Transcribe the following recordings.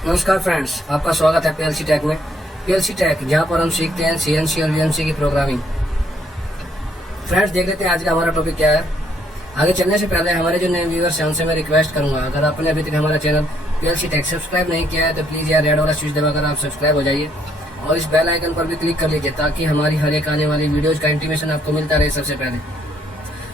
नमस्कार फ्रेंड्स, आपका स्वागत है पीएलसी टेक में। पीएलसी टेक, जहां पर हम सीखते हैं सीएनसी और वीएनसी की प्रोग्रामिंग। फ्रेंड्स, देख लेते हैं आज का हमारा टॉपिक क्या है। आगे चलने से पहले हमारे जो नए व्यूअर्स हैं उनसे मैं रिक्वेस्ट करूंगा, अगर आपने अभी तक हमारा चैनल पीएलसी टेक सब्सक्राइब नहीं किया है तो प्लीज़ यार रेड वाला स्विच दबाकर आप सब्सक्राइब हो जाइए और इस बेल आइकन पर भी क्लिक कर लीजिए ताकि हमारी हर एक आने वाली वीडियोज का इंटीमेशन आपको मिलता रहे सबसे पहले।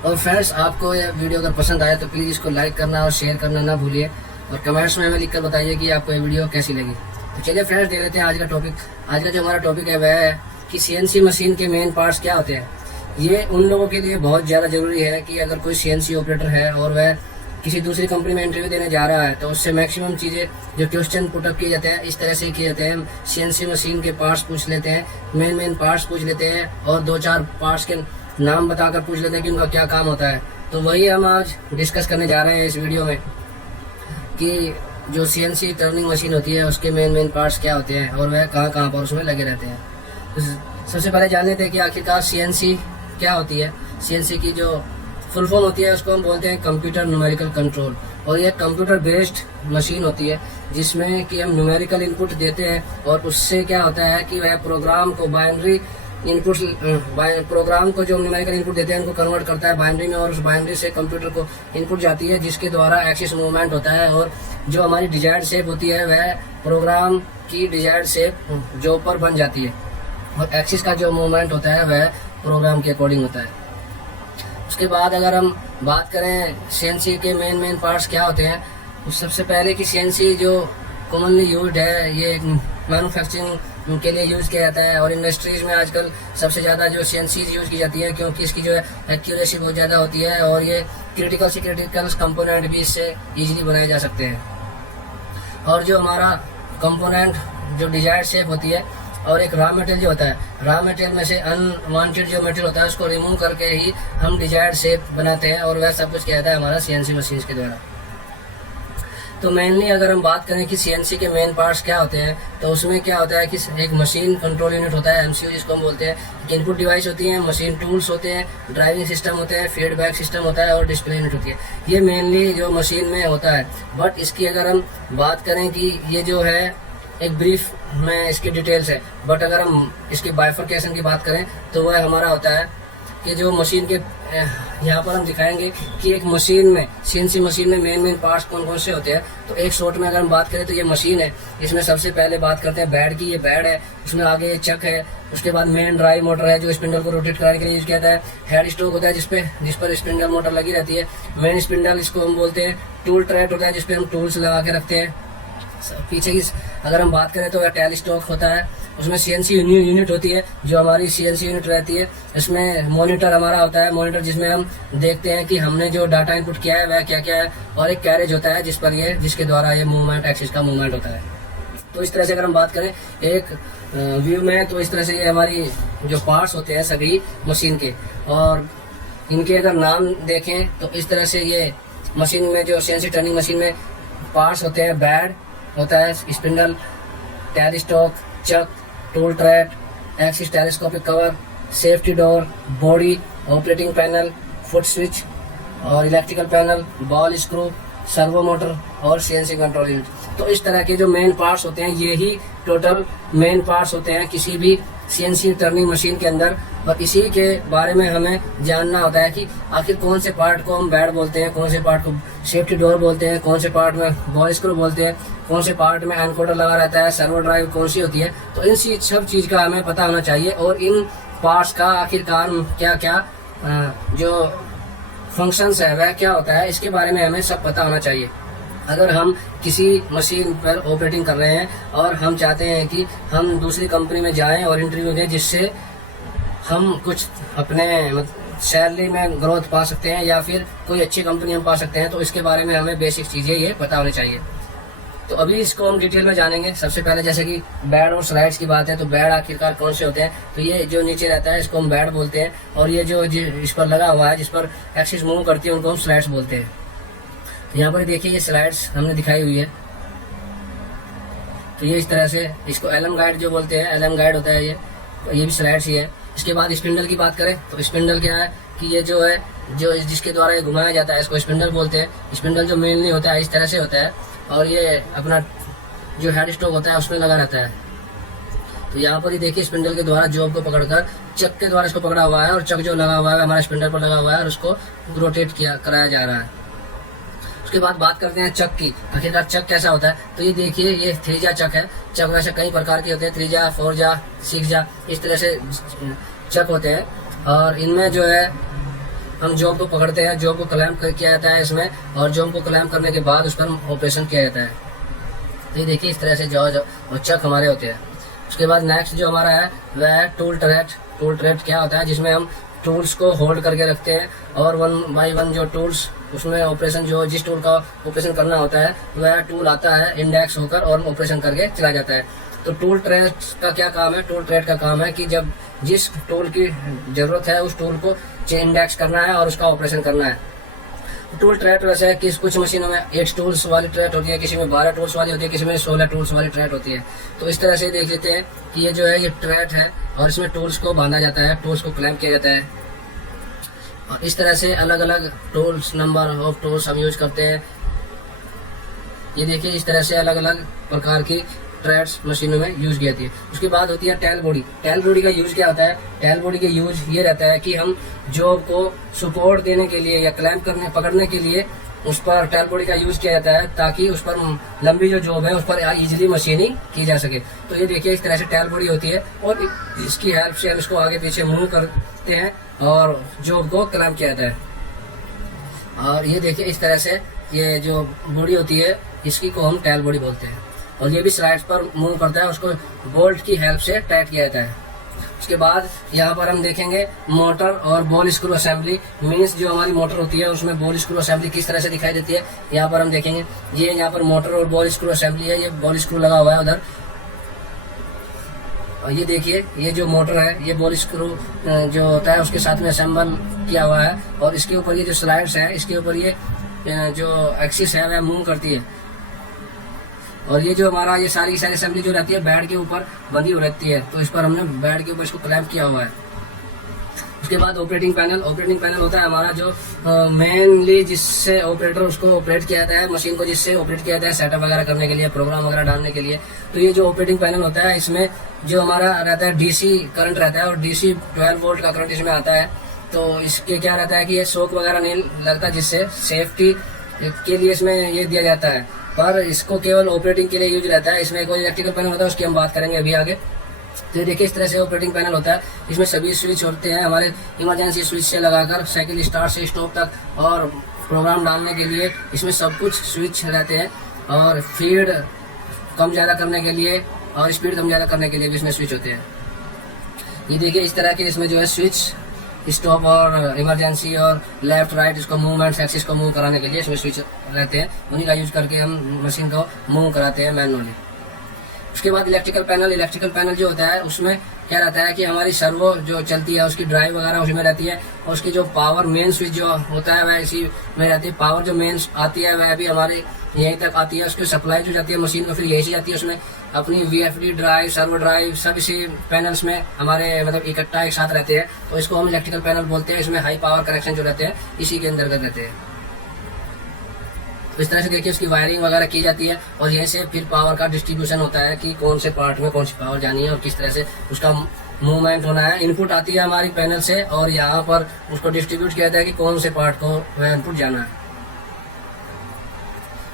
और फ्रेंड्स, आपको यह वीडियो अगर पसंद आए तो प्लीज़ इसको लाइक करना और शेयर करना ना भूलिए और कमेंट्स में हमें लिखकर बताइए कि आपको ये वीडियो कैसी लगी। तो चलिए फ्रेंड्स, देख लेते हैं आज का टॉपिक। आज का जो हमारा टॉपिक है वह है कि सीएनसी मशीन के मेन पार्ट्स क्या होते हैं। ये उन लोगों के लिए बहुत ज़्यादा ज़रूरी है कि अगर कोई सीएनसी ऑपरेटर है और वह किसी दूसरी कंपनी में इंटरव्यू देने जा रहा है तो उससे मैक्सिमम चीज़ें जो क्वेश्चन पुटअप किए जाते हैं इस तरह से किए जाते हैं। सीएनसी मशीन के पार्ट्स पूछ लेते हैं, मेन पार्ट्स पूछ लेते हैं और 2-4 पार्ट्स के नाम बताकर पूछ लेते हैं कि उनका क्या काम होता है। तो वही हम आज डिस्कस करने जा रहे हैं इस वीडियो में कि जो सीएनसी टर्निंग मशीन होती है उसके मेन पार्ट्स क्या होते हैं और वह कहाँ पर उसमें लगे रहते हैं। तो सबसे पहले जान लेते हैं कि आखिरकार सीएनसी क्या होती है। सीएनसी की जो फुल फॉर्म होती है उसको हम बोलते हैं कंप्यूटर न्यूमेरिकल कंट्रोल, और ये कंप्यूटर बेस्ड मशीन होती है जिसमें कि हम न्यूमेरिकल इनपुट देते हैं और उससे क्या होता है कि वह प्रोग्राम को बाइनरी इनपुट, प्रोग्राम को जो न्यूमेरिकल इनपुट देते हैं उनको कन्वर्ट करता है बाइनरी में और उस बाइनरी से कंप्यूटर को इनपुट जाती है जिसके द्वारा एक्सिस मूवमेंट होता है और जो हमारी डिजायर्ड शेप होती है वह प्रोग्राम की डिजायर्ड शेप जो ऊपर बन जाती है और एक्सिस का जो मूवमेंट होता है वह प्रोग्राम के अकॉर्डिंग होता है। उसके बाद अगर हम बात करें सीएनसी के मेन पार्ट्स क्या होते हैं, तो सबसे पहले कि सीएनसी जो कॉमनली यूज्ड है ये मैन्युफैक्चरिंग के लिए यूज़ किया जाता है और इंडस्ट्रीज में आजकल सबसे ज़्यादा जो सीएनसी यूज़ की जाती है क्योंकि इसकी जो है एक्यूरेसी बहुत ज़्यादा होती है और ये क्रिटिकल कंपोनेंट भी इससे ईजिली बनाए जा सकते हैं। और जो हमारा कंपोनेंट जो डिजायर्ड शेप होती है और एक रॉ मटेरियल जो होता है, रॉ मटेरियल में से अनवांटेड जो मटेरियल होता है उसको रिमूव करके ही हम डिजायर्ड शेप बनाते हैं और वह सब कुछ किया जाता है हमारा सीएनसी मशीन के द्वारा। तो मेनली अगर हम बात करें कि सीएनसी के मेन पार्ट्स क्या होते हैं तो उसमें क्या होता है कि एक मशीन कंट्रोल यूनिट होता है, एमसीयू जिसको हम बोलते हैं, इनपुट डिवाइस होती है, मशीन टूल्स होते हैं, ड्राइविंग सिस्टम होते हैं, फीडबैक सिस्टम होता है और डिस्प्ले यूनिट होती है। ये मेनली जो मशीन में होता है। बट इसकी अगर हम बात करें कि ये जो है एक ब्रीफ में इसकी डिटेल्स है, बट अगर हम इसकी बाइफरकेशन की बात करें तो वह हमारा होता है कि जो मशीन के यहाँ पर हम दिखाएंगे कि एक मशीन में सीएनसी मशीन में मेन पार्ट्स कौन कौन से होते हैं। तो एक शॉर्ट में अगर हम बात करें तो ये मशीन है, इसमें सबसे पहले बात करते हैं बेड की। ये बेड है, उसमें आगे ये चक है, उसके बाद मेन ड्राइव मोटर है जो स्पिंडल को रोटेट कराने के लिए यूज किया जाता है। हेड स्टॉक होता है जिस पर स्पिंडल मोटर लगी रहती है। मेन स्पिंडल इसको हम बोलते हैं। टूल ट्रैट होता है जिसपे हम टूल्स लगा के रखते हैं। पीछे की अगर हम बात करें तो टेल स्टॉक होता है, उसमें सीएनसी यूनिट होती है जो हमारी सीएनसी यूनिट रहती है। इसमें मॉनिटर हमारा होता है, मॉनिटर जिसमें हम देखते हैं कि हमने जो डाटा इनपुट किया है वह क्या क्या है, और एक कैरेज होता है जिसके द्वारा ये मूवमेंट एक्सिस का मूवमेंट होता है। तो इस तरह से अगर हम बात करें एक व्यू में तो इस तरह से ये हमारी जो पार्ट्स होते हैं सभी मशीन के, और इनके अगर नाम देखें तो इस तरह से ये मशीन में जो सीएनसी टर्निंग मशीन में पार्ट्स होते हैं, बेड होता है, spindle, tail stock, chuck, tool turret, axis telescopic cover, safety door, body, operating panel, foot switch और electrical panel, ball screw, servo motor और सीएनसी कंट्रोल यूनिट। तो इस तरह के जो मेन पार्ट्स होते हैं यही टोटल मेन पार्ट्स होते हैं किसी भी सीएनसी टर्निंग मशीन के अंदर, और इसी के बारे में हमें जानना होता है कि आखिर कौन से पार्ट को हम बेड बोलते हैं, कौन से पार्ट को सेफ्टी डोर बोलते हैं, कौन से पार्ट में बॉल स्क्रू बोलते हैं, कौन से पार्ट में एनकोडर लगा रहता है, सर्वो ड्राइव कौन सी होती है। तो इन सब चीज़ का हमें पता होना चाहिए और इन पार्ट्स का आखिरकार क्या क्या जो फंक्शंस है वह क्या होता है इसके बारे में हमें सब पता होना चाहिए। अगर हम किसी मशीन पर ऑपरेटिंग कर रहे हैं और हम चाहते हैं कि हम दूसरी कंपनी में जाएं और इंटरव्यू दें जिससे हम कुछ अपने सैलरी में ग्रोथ पा सकते हैं या फिर कोई अच्छी कंपनी हम पा सकते हैं, तो इसके बारे में हमें बेसिक चीज़ें ये पता होनी चाहिए। तो अभी इसको हम डिटेल में जानेंगे। सबसे पहले जैसे कि बेड और स्लाइड्स की बात है तो बेड आखिरकार कौन से होते हैं, तो ये जो नीचे रहता है इसको हम बेड बोलते हैं, और ये जो इस पर लगा हुआ है जिस पर एक्सिस मूव करती है उनको हम स्लाइड्स बोलते हैं। यहाँ पर देखिए ये स्लाइड्स हमने दिखाई हुई है, तो ये इस तरह से इसको एलएम गाइड जो बोलते हैं, एलएम गाइड होता है ये भी स्लाइड्स ही है। इसके बाद स्पिंडल की बात करें तो स्पिंडल क्या है कि ये जो है जो जिसके द्वारा ये घुमाया जाता है इसको स्पिंडल बोलते हैं। स्पिंडल जो मेनली होता है इस तरह से होता है और ये अपना जो हेड स्टॉक होता है उसमें लगा रहता है। तो यहाँ पर ही देखिए स्पिंडल के द्वारा जॉब को पकड़कर चक के द्वारा इसको पकड़ा हुआ है और चक जो लगा हुआ है हमारे स्पिंडल पर लगा हुआ है और उसको रोटेट कराया जा रहा है। उसके बाद बात करते हैं चक की, आखिरकार चक कैसा होता है। तो ये देखिए ये 3 चक है। चक वैसे कई प्रकार के होते हैं, 3 4 6 इस तरह से चक होते हैं और इनमें जो है हम जॉब को पकड़ते हैं, जॉब को क्लैम्प किया जाता है इसमें और जॉब को क्लैम्प करने के बाद उस पर ऑपरेशन किया जाता है। तो ये देखिए इस तरह से जो चक हमारे होते हैं। उसके बाद नेक्स्ट जो हमारा है वह है टूल ट्रेट। टूल ट्रेट क्या होता है, जिसमें हम टूल्स को होल्ड करके रखते हैं और 1 बाय 1 जो टूल्स उसमें ऑपरेशन जो जिस टूल का ऑपरेशन करना होता है वह टूल आता है इंडेक्स होकर और ऑपरेशन करके चला जाता है। तो टूल ट्रेट का क्या काम है, टूल ट्रेट का काम है कि जब जिस टूल की जरूरत है उस टूल को इंडेक्स करना है और उसका ऑपरेशन करना है। टूल ट्रेट वैसे है कि कुछ मशीनों में 8 टूल्स वाली ट्रेट होती है, किसी में 12 टूल्स वाली होती है, किसी में 16 टूल्स वाली ट्रेट होती है। तो इस तरह से देख लेते हैं कि ये जो है ये ट्रेट है और इसमें टूल्स को बांधा जाता है, टूल्स को क्लैम्प किया जाता है और इस तरह से अलग अलग टूल्स नंबर ऑफ टूल्स हम यूज करते हैं। ये देखिए इस तरह से अलग अलग प्रकार की ट्रेड्स मशीनों में यूज की जाती है। उसके बाद होती है टेल बॉडी। टेल बॉडी का यूज क्या होता है, टेल बॉडी का यूज ये रहता है कि हम जॉब को सपोर्ट देने के लिए या क्लैम्प करने पकड़ने के लिए उस पर टेल बॉडी का यूज किया जाता है ताकि उस पर लंबी जो जॉब है उस पर इजीली मशीनिंग की जा सके। तो ये देखिए इस तरह से टेल बॉडी होती है और इसकी हेल्प से हम इसको आगे पीछे मूव करते हैं और जॉब को क्लैम्प किया जाता है। और ये देखिए इस तरह से ये जो बॉडी होती है इसकी को हम टेल बॉडी बोलते हैं और ये भी स्लाइड्स पर मूव करता है, उसको बोल्ट की हेल्प से टाइट किया जाता है। उसके बाद यहाँ पर हम देखेंगे मोटर और बॉल स्क्रू असेंबली। मीन्स जो हमारी मोटर होती है उसमें बॉल स्क्रू असेंबली किस तरह से दिखाई देती है यहाँ पर हम देखेंगे। ये यहाँ पर मोटर और बॉल स्क्रू असेंबली है, ये बॉल स्क्रू लगा हुआ है उधर। और ये देखिए ये जो मोटर है ये बॉल स्क्रू जो होता है उसके साथ में असेंबल किया हुआ है और इसके ऊपर ये जो स्लाइड्स है इसके ऊपर ये जो एक्सिस है वह मूव करती है और ये जो हमारा ये सारी असेंबली जो रहती है बेड के ऊपर बंधी हो रहती है। तो इस पर हमने बेड के ऊपर इसको क्लैम्प किया हुआ है। उसके बाद ऑपरेटिंग पैनल। ऑपरेटिंग पैनल होता है हमारा जो मेनली जिससे ऑपरेटर उसको ऑपरेट किया जाता है, मशीन को जिससे ऑपरेट किया जाता है सेटअप वगैरह करने के लिए, प्रोग्राम वगैरह डालने के लिए। तो ये जो ऑपरेटिंग पैनल होता है इसमें जो हमारा रहता है डीसी करंट रहता है और डीसी 12 वोल्ट का करंट इसमें आता है। तो इसके क्या रहता है कि ये शॉक वगैरह नहीं लगता, जिससे सेफ्टी के लिए इसमें ये दिया जाता है, पर इसको केवल ऑपरेटिंग के लिए यूज रहता है। इसमें कोई इलेक्ट्रिकल पैनल होता है उसकी हम बात करेंगे अभी आगे। तो देखिए इस तरह से ऑपरेटिंग पैनल होता है, इसमें सभी स्विच होते हैं हमारे इमरजेंसी स्विच से लगाकर साइकिल स्टार्ट से स्टॉप तक और प्रोग्राम डालने के लिए इसमें सब कुछ स्विच रहते हैं और फीड कम ज़्यादा करने के लिए और स्पीड कम ज़्यादा करने के लिए भी इसमें स्विच होते हैं। ये देखिए इस तरह के इसमें जो है स्विच स्टॉप और इमरजेंसी और लेफ्ट राइट इसको मूवमेंट एक्सिस को मूव कराने के लिए इसमें स्विच रहते हैं, उन्हीं का यूज करके हम मशीन को मूव कराते हैं मैनुअली। उसके बाद इलेक्ट्रिकल पैनल। इलेक्ट्रिकल पैनल जो होता है उसमें क्या रहता है कि हमारी सर्वो जो चलती है उसकी ड्राइव वगैरह उसमें रहती है और उसकी जो पावर मेन स्विच जो होता है वह इसी में रहती है। पावर जो मेन आती है वह भी हमारे यहीं तक आती है, उसकी सप्लाई जो जाती है मशीन को फिर यहीं से जाती है। उसमें अपनी VFD ड्राइव, सर्वो ड्राइव सब इसी पैनल्स में हमारे मतलब इकट्ठा एक साथ रहते हैं, तो इसको हम इलेक्ट्रिकल पैनल बोलते हैं। इसमें हाई पावर कनेक्शन जो रहते हैं इसी के अंतर्गत रहते हैं। तो इस तरह से देखिए उसकी वायरिंग वगैरह की जाती है और यहीं से फिर पावर का डिस्ट्रीब्यूशन होता है कि कौन से पार्ट में कौन सी पावर जानी है और किस तरह से उसका मूवमेंट होना है। इनपुट आती है हमारी पैनल से और यहाँ पर उसको डिस्ट्रीब्यूट किया जाता है कि कौन से पार्ट को वह इनपुट जाना है।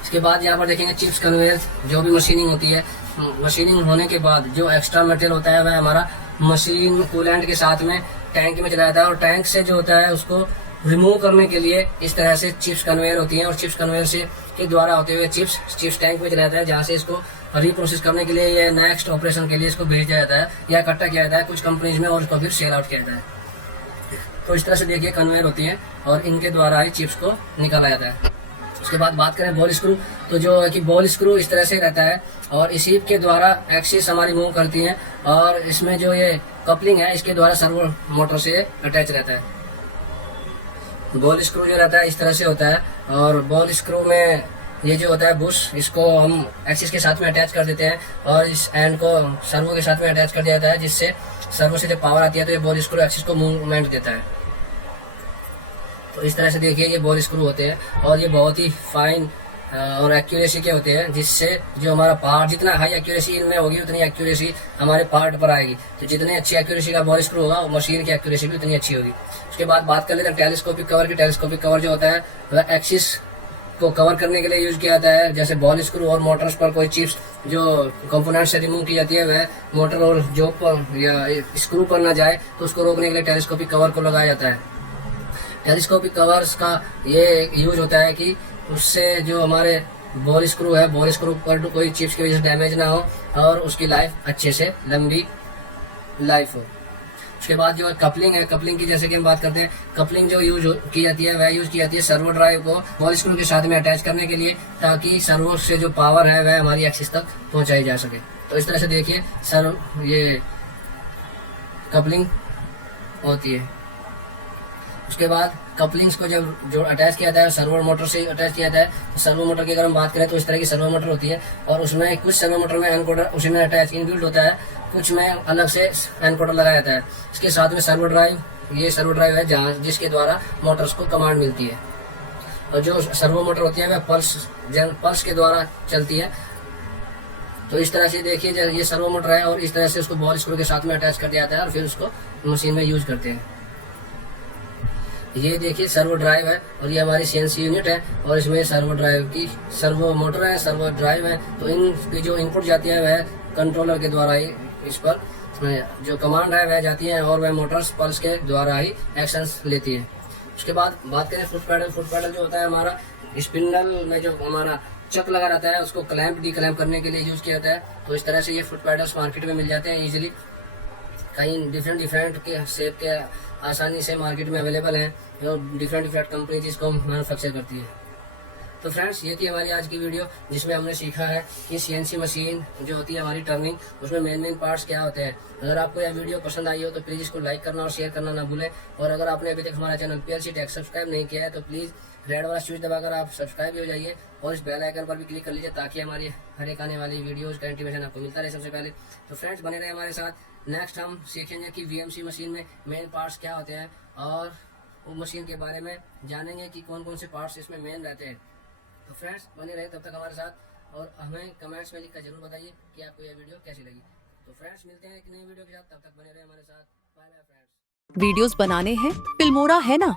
इसके बाद यहाँ पर देखेंगे चिप्स कन्वेयर। जो भी मशीनिंग होती है, मशीनिंग होने के बाद जो एक्स्ट्रा मटेरियल होता है वह हमारा मशीन कूलेंट के साथ में टैंक में चला जाता है और टैंक से जो होता है उसको रिमूव करने के लिए इस तरह से चिप्स कन्वेयर होती हैं और चिप्स कन्वेयर से के द्वारा होते हुए चिप्स टैंक में चला जाता है, जहाँ से इसको रीप्रोसेस करने के लिए या नेक्स्ट ऑपरेशन के लिए इसको भेजा जाता है या इकट्ठा किया जाता है कुछ कंपनीज में और उसको फिर सेल आउट किया जाता है। तो इस तरह से देखिए कन्वेयर होती है और इनके द्वारा ही चिप्स को निकाला जाता है। उसके बाद बात करें बॉल स्क्रू, तो जो है कि बॉल स्क्रू इस तरह से रहता है और इसी के द्वारा एक्सिस हमारी मूव करती है और इसमें जो ये कपलिंग है इसके द्वारा सर्वो मोटर से अटैच रहता है। बॉल स्क्रू जो रहता है इस तरह से होता है और बॉल स्क्रू में ये जो होता है बुश, इसको हम एक्सिस के साथ में अटैच कर देते हैं और इस एंड को सर्वो के साथ में अटैच कर दिया जाता है, जिससे सर्वो से जब पावर आती है तो ये बॉल स्क्रू एक्सिस को मूवमेंट देता है। तो इस तरह से देखिए ये बॉल स्क्रू होते हैं और ये बहुत ही फाइन और एक्यूरेसी के होते हैं, जिससे जो हमारा पार्ट, जितना हाई एक्यूरेसी इनमें होगी उतनी एक्यूरेसी हमारे पार्ट पर आएगी। तो जितनी अच्छी एक्यूरेसी का बॉल स्क्रू होगा मशीन की एक्यूरेसी भी उतनी अच्छी होगी। उसके बाद बात कर लेते हैं टेलीस्कोपिक कवर की। टेलीस्कोपिक कवर जो होता है वह एक्सिस को कवर करने के लिए यूज किया जाता है। जैसे बॉल स्क्रू और मोटर्स पर कोई चिप्स जो कंपोनेंट से रिमूव की जाती है वह मोटर और जॉब पर या स्क्रू पर ना जाए, तो उसको रोकने के लिए टेलीस्कोपिक कवर को लगाया जाता है। टेलीस्कोपिक कवर्स का ये यूज होता है कि उससे जो हमारे बॉल स्क्रू है, बॉल स्क्रू पर कोई चिप्स की वजह से डैमेज ना हो और उसकी लाइफ अच्छे से लंबी लाइफ हो। उसके बाद जो कपलिंग है, कपलिंग की जैसे कि हम बात करते हैं, कपलिंग जो यूज की जाती है वह यूज की जाती है सर्वो ड्राइव को बॉल स्क्रू के साथ में अटैच करने के लिए, ताकि सर्वो से जो पावर है वह हमारी एक्सिस तक पहुंचाई जा सके। तो इस तरह से देखिए ये कपलिंग होती है। उसके बाद कपलिंग्स को जब जो अटैच किया जाता है सर्वो मोटर से अटैच किया जाता है, तो सर्वो मोटर की अगर हम बात करें तो इस तरह की सर्वो मोटर होती है, और उसमें कुछ सर्वो मोटर में एनकोडर उसी में अटैच इनबिल्ट होता है, कुछ में अलग से एनकोडर लगाया जाता है। इसके साथ में सर्वो ड्राइव, ये सर्वो ड्राइव है जहाँ जिसके द्वारा मोटर्स को कमांड मिलती है। और जो सर्वो मोटर होती है वह पल्स के द्वारा चलती है। तो इस तरह से देखिए ये सर्वो मोटर है और इस तरह से उसको बॉल स्क्रू के साथ में अटैच कर दिया जाता है और फिर उसको मशीन में यूज करते हैं। ये देखिए सर्वो ड्राइव है और ये हमारी सीएनसी यूनिट है और इसमें सर्वो ड्राइव की सर्वो मोटर है, सर्वो ड्राइव है। तो इनकी जो इनपुट जाती है वह कंट्रोलर के द्वारा ही इस पर जो कमांड है वह जाती है और वह मोटर्स पल्स के द्वारा ही एक्शंस लेती है। उसके बाद बात करें फुट पैडल। फुट पैडल जो होता है हमारा स्पिंडल में जो हमारा चक लगा रहता है उसको क्लैंप डी क्लैंप करने के लिए यूज किया जाता है। तो इस तरह से ये फुट पैडल्स मार्केट में मिल जाते हैं इजीली, कहीं डिफरेंट के शेप के आसानी से मार्केट में अवेलेबल हैं और डिफरेंट कंपनी इसको मैन्युफैक्चर करती है। तो फ्रेंड्स ये थी हमारी आज की वीडियो, जिसमें हमने सीखा है कि सीएनसी मशीन जो होती है हमारी टर्निंग, उसमें मेन पार्ट्स क्या होते हैं। अगर आपको यह वीडियो पसंद आई हो तो प्लीज़ इसको लाइक करना और शेयर करना ना भूलें। और अगर आपने अभी तक हमारा चैनल पीएलसी टेक सब्सक्राइब नहीं किया है तो प्लीज़ रेड वाला स्विच दबाकर आप सब्सक्राइब भी हो जाइए और इस बेल आइकन पर भी क्लिक कर लीजिए, ताकि हमारी हर एक आने वाली वीडियोज़ का इंटीमेशन आपको मिलता रहे सबसे पहले। तो फ्रेंड्स बने रहे हमारे साथ। नेक्स्ट हम सीखेंगे कि वीएमसी मशीन में मेन पार्ट्स क्या होते हैं और वो मशीन के बारे में जानेंगे कि कौन कौन से पार्ट्स इसमें मेन रहते हैं। तो फ्रेंड्स बने रहे तब तक हमारे साथ और हमें कमेंट्स में लिखकर जरूर बताइए कि आपको यह वीडियो कैसी लगी। तो फ्रेंड्स मिलते हैं एक नई वीडियो के साथ, तब तक बने रहे हमारे साथ। Bye bye friends. वीडियोस बनाने हैं फिल्मोरा है ना।